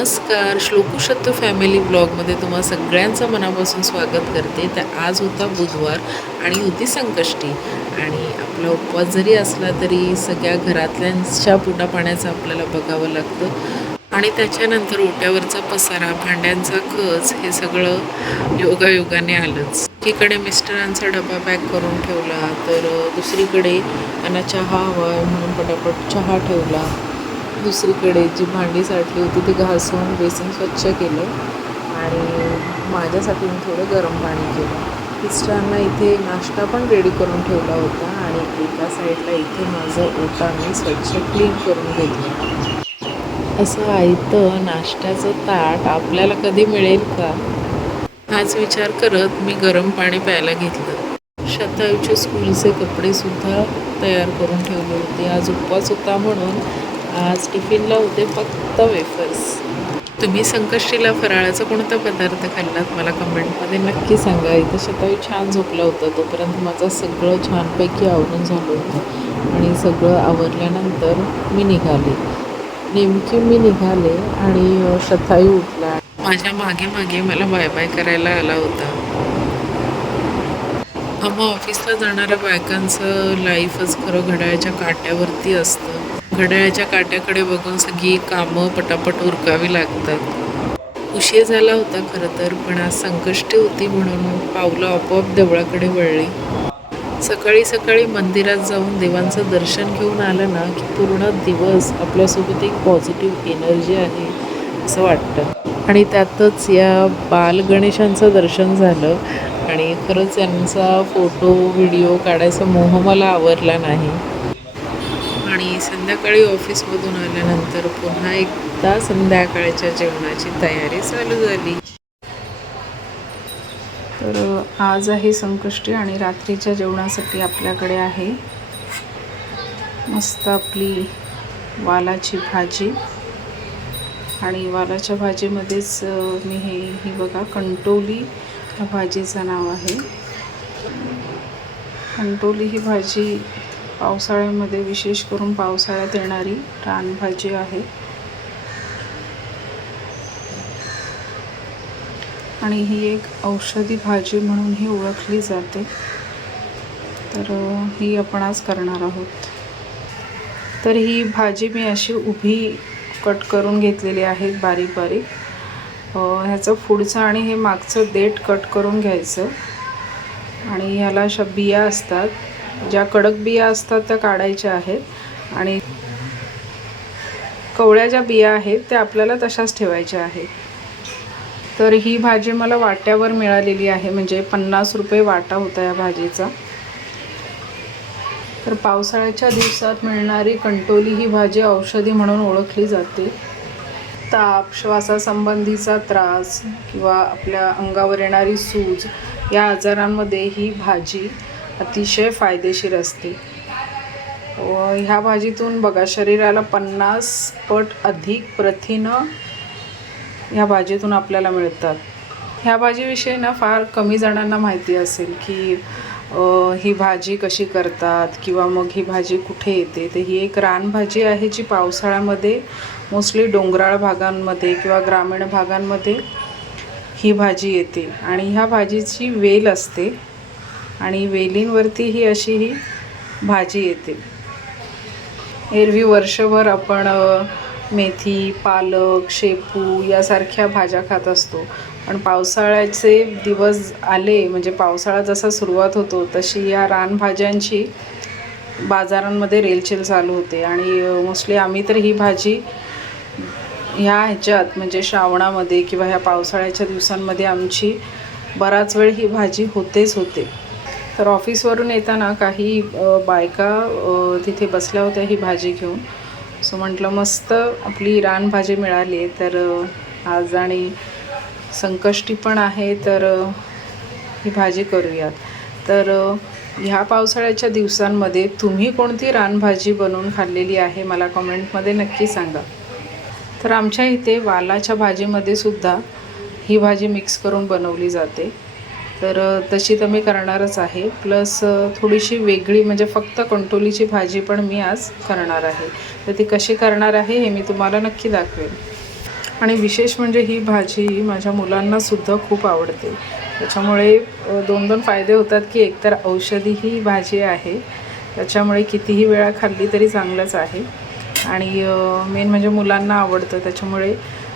नमस्कार श्लोकुशत्तू फॅमिली ब्लॉगमध्ये तुम्हा सगळ्यांचं मनापासून स्वागत करते. तर आज होता बुधवार आणि होती संकष्टी. आणि आपला उपवास जरी असला तरी सगळ्या घरातल्यांच्या पुन्हा पाण्याचं आपल्याला बघावं लागतं. आणि त्याच्यानंतर ओट्यावरचा पसारा भांड्यांचा खच हे सगळं योगायोगाने आलंच. एकीकडे मिस्टरांचा डबा पॅक करून ठेवला तर दुसरीकडे त्यांना चहा हवा आहे म्हणून पटापट चहा ठेवला. दुसरीकडे जी भांडी साठली होती ती घासून बेसिन स्वच्छ केलं आणि माझ्यासाठी मी थोडं गरम पाणी केलं. मिस्टरांना इथे नाश्ता पण रेडी करून ठेवला होता आणि एका साईडला इथे माझं ओटा मी स्वच्छ क्लीन करून घेतलं. असं आयतं नाश्त्याचं ताट आपल्याला कधी मिळेल का? हाच विचार करत मी गरम पाणी प्यायला घेतलं. शतायूचे स्कूलचे कपडेसुद्धा तयार करून ठेवले होते. आज उपवास होता म्हणून आज टिफिनला होते फक्त वेफर्स तुम्ही संकष्टीला फराळाचा कोणता पदार्थ खाल्लात? मला कमेंटमध्ये नक्की सांगा. इथं शताई छान झोपला होता. तोपर्यंत माझं सगळं छानपैकी आवरून झालं होतं. आणि सगळं आवरल्यानंतर मी निघाले. नेमकी मी निघाले आणि शताई उठला. माझ्या मागे मागे मला बाय बाय करायला आला होता. मग ऑफिसला जाणाऱ्या बायकांचं लाईफच खरं घड्याळ्याच्या काट्यावरती असतं. घड्याळाच्या काट्याकडे बघून सगळी कामं पटापट उरकावी लागतात. उशीर झाला होता खरं तर पण आज संकष्टी होती म्हणून पावलं आपोआप देवळाकडे वळली. सकाळी सकाळी मंदिरात जाऊन देवांचं दर्शन घेऊन आलं ना की पूर्ण दिवस आपल्यासोबत एक पॉझिटिव्ह एनर्जी आहे असं वाटतं. आणि त्यातच या बाल गणेशांचं दर्शन झालं आणि खरंच यांचा फोटो व्हिडिओ काढायचा मोह मला आवरला नाही. आणि संध्याकाळी ऑफिसमधून आल्यानंतर पुन्हा एकदा संध्याकाळच्या जेवणाची तयारी चालू झाली. तर आज आहे संकष्टी आणि रात्रीच्या जेवणासाठी आपल्याकडे आहे मस्त आपली वालाची भाजी. आणि वालाच्या भाजीमध्येच मी हे ही बघा कंटोली ह्या भाजीचं नाव आहे. कंटोली ही भाजी पावसाळ्यामध्ये विशेष करून पावसाळ्यात येणारी रानभाजी आहे. आणि ही एक औषधी भाजी म्हणून ही ओळखली जाते. तर ही आपण आज करणार आहोत. तर ही भाजी मी अशी उभी कट करून घेतलेली आहे बारीक बारीक. ह्याचं पुढचं आणि हे मागचं देठ कट करून घ्यायचं. आणि ह्याला अशा बिया असतात. ज्या कडक बिया असतात त्या काढायच्या आहेत. आणि कवळ्या ज्या बिया आहेत त्या आपल्याला तशाच ठेवायच्या आहेत. तर ही भाजी मला वाट्यावर मिळालेली आहे. म्हणजे पन्नास रुपये वाटा होता या भाजीचा. तर पावसाळ्याच्या दिवसात मिळणारी कंटोली ही भाजी औषधी म्हणून ओळखली जाते. ताप श्वासासंबंधीचा त्रास किंवा आपल्या अंगावर येणारी सूज या आजारांमध्ये ही भाजी अतिशय फायदेशीर असते. व ह्या भाजीतून बघा शरीराला पन्नास पट अधिक प्रथिनं ह्या भाजीतून आपल्याला मिळतात. ह्या भाजीविषयी ना फार कमी जणांना माहिती असेल की ही भाजी कशी करतात किंवा मग ही भाजी कुठे येते. तर ही एक रानभाजी आहे जी पावसाळ्यामध्ये मोस्टली डोंगराळ भागांमध्ये किंवा ग्रामीण भागांमध्ये ही भाजी येते. आणि ह्या भाजीची वेल असते. आणि वेलींवरती ही अशी ही भाजी येते. एरवी वर्षभर आपण मेथी पालक शेपू यासारख्या भाज्या खात असतो. पण पावसाळ्याचे दिवस आले म्हणजे पावसाळा जसा सुरुवात होतो तशी या रानभाज्यांची बाजारांमध्ये रेलचेल चालू होते. आणि मोस्टली आम्ही तर ही भाजी ह्या ह्याच्यात म्हणजे श्रावणामध्ये किंवा ह्या पावसाळ्याच्या दिवसांमध्ये आमची बराच वेळ ही भाजी होतेच होते. तर ऑफिसवरून येताना काही बायका तिथे बसल्या होत्या ही भाजी घेऊन. सो म्हटलं मस्त आपली रानभाजी मिळाली आहे. तर आज आणि संकष्टी पण आहे तर ही भाजी करूयात. तर ह्या पावसाळ्याच्या दिवसांमध्ये तुम्ही कोणती रानभाजी बनवून खाल्लेली आहे मला कमेंटमध्ये नक्की सांगा. तर आमच्या इथे वालाच्या भाजीमध्ये सुद्धा ही भाजी मिक्स करून बनवली जाते. तर तशी तर मी करणारच आहे. प्लस थोडीशी वेगळी म्हणजे फक्त कंटोलीची भाजी पण मी आज करणार आहे. तर ती कशी करणार आहे हे मी तुम्हाला नक्की दाखवेन. आणि विशेष म्हणजे ही भाजी माझ्या मुलांनासुद्धा खूप आवडते. त्याच्यामुळे दोन दोन फायदे होतात की एकतर औषधी ही भाजी आहे. त्याच्यामुळे कितीही वेळा खाल्ली तरी चांगलंच आहे. आणि मेन म्हणजे मुलांना आवडतं. त्याच्यामुळे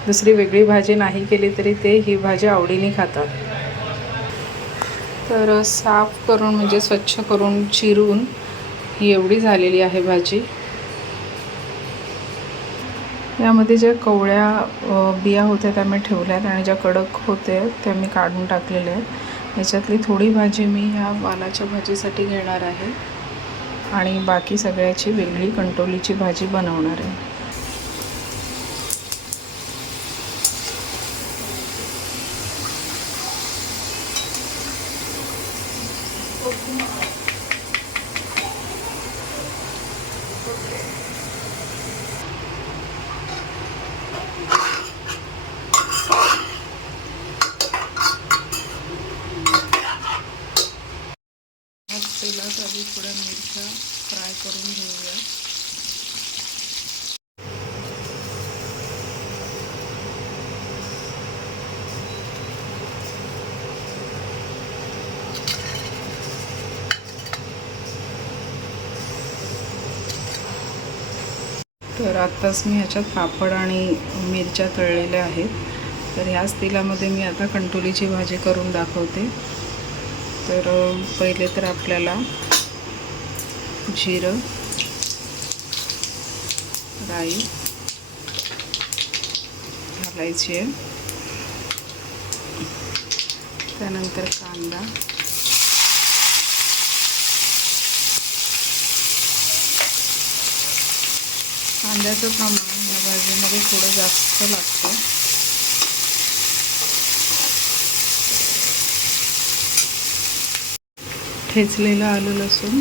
दुसरी वेगळी भाजी नाही केली तरी ते ही भाजी आवडीने खातात. तर साफ करून म्हणजे स्वच्छ करून चिरून ही एवढी झालेली आहे भाजी. यामध्ये ज्या कवळ्या बिया होत्या त्या मी ठेवल्यात आणि ज्या कडक होत्या त्या मी काढून टाकलेल्या आहेत. याच्यातली थोडी भाजी मी ह्या वालाच्या भाजीसाठी घेणार आहे आणि बाकी सगळ्याची वेगळी कंटोलीची भाजी बनवणार आहे. मग तेलात आधी थोड्या मिरच्या फ्राय करून घेऊया. तर आत्ताच मी ह्याच्यात पापड आणि मिरच्या तळलेल्या आहेत. तर ह्याच तेलामध्ये मी आता कंटोलीची भाजी करून दाखवते. तर पहिले तर आपल्याला जिरं राई घालायची आहे. त्यानंतर कांदा कांद्याचं प्रमाण या भाजीमध्ये थोडं जास्त लागतं. ठेचलेलं आलं लसूण.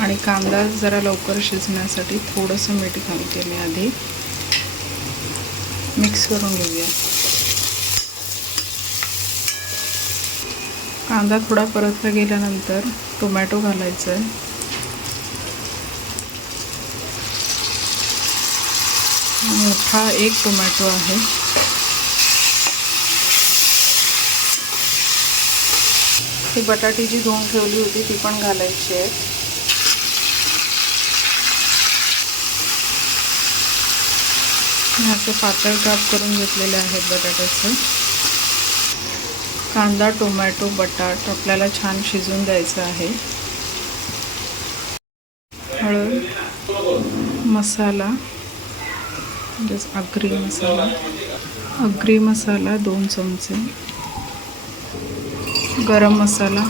आणि कांदा जरा लवकर शिजण्यासाठी थोडंसं मीठ घालते मी आधी. मिक्स करून घेऊया. कांदा थोडा परतला गेल्यानंतर टोमॅटो घालायचा आहे. मोठा एक टोमॅटो आहे. ही बटाटी जी धुवून ठेवली होती ती पण घालायची आहे. असे पातळ काप करून घेतलेले आहेत बटाट्याचं. कांदा टोमॅटो बटाट आपल्याला छान शिजून द्यायचं आहे. हळद मसाला म्हणजेच आगरी मसाला. आगरी मसाला दोन चमचे. गरम मसाला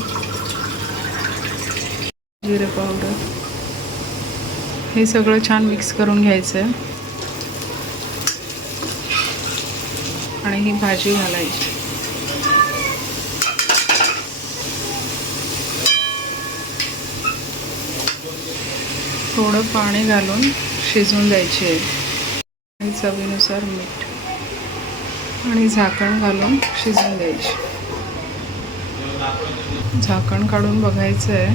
जिरे पावडर. हे सगळं छान मिक्स करून घ्यायचं आहे आणि ही भाजी घालायची. थोडं पाणी घालून शिजून द्यायचे आणि चवीनुसार मीठ आणि झाकण घालून शिजून द्यायची. झाकण काढून बघायचं आहे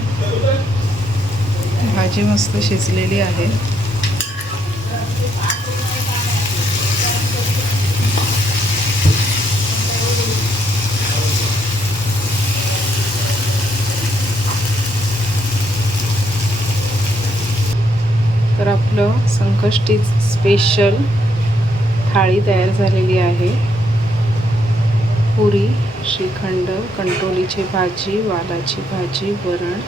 भाजी मस्त शिजलेली आहे तर आपलं संकष्टी स्पेशल थाळी तयार झालेली आहे. पुरी श्रीखंड कंटोलीची भाजी वालाची भाजी वरण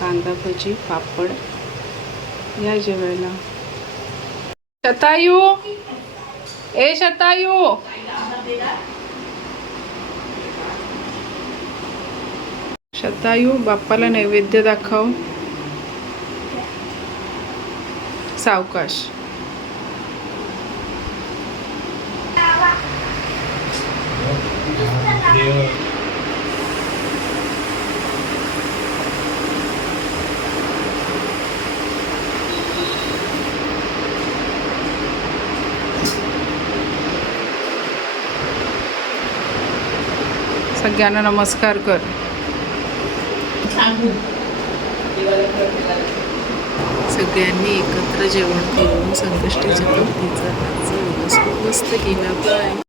कांदा भजी पापड या जेवायला. शतायू! ए शतायू! शतायू बाप्पाला नैवेद्य दाखव. सावकाश. सगळ्यांना नमस्कार कर. सगळ्यांनी एकत्र जेवण करून संकष्टी चतुर्थीचा मस्त केला. बाय.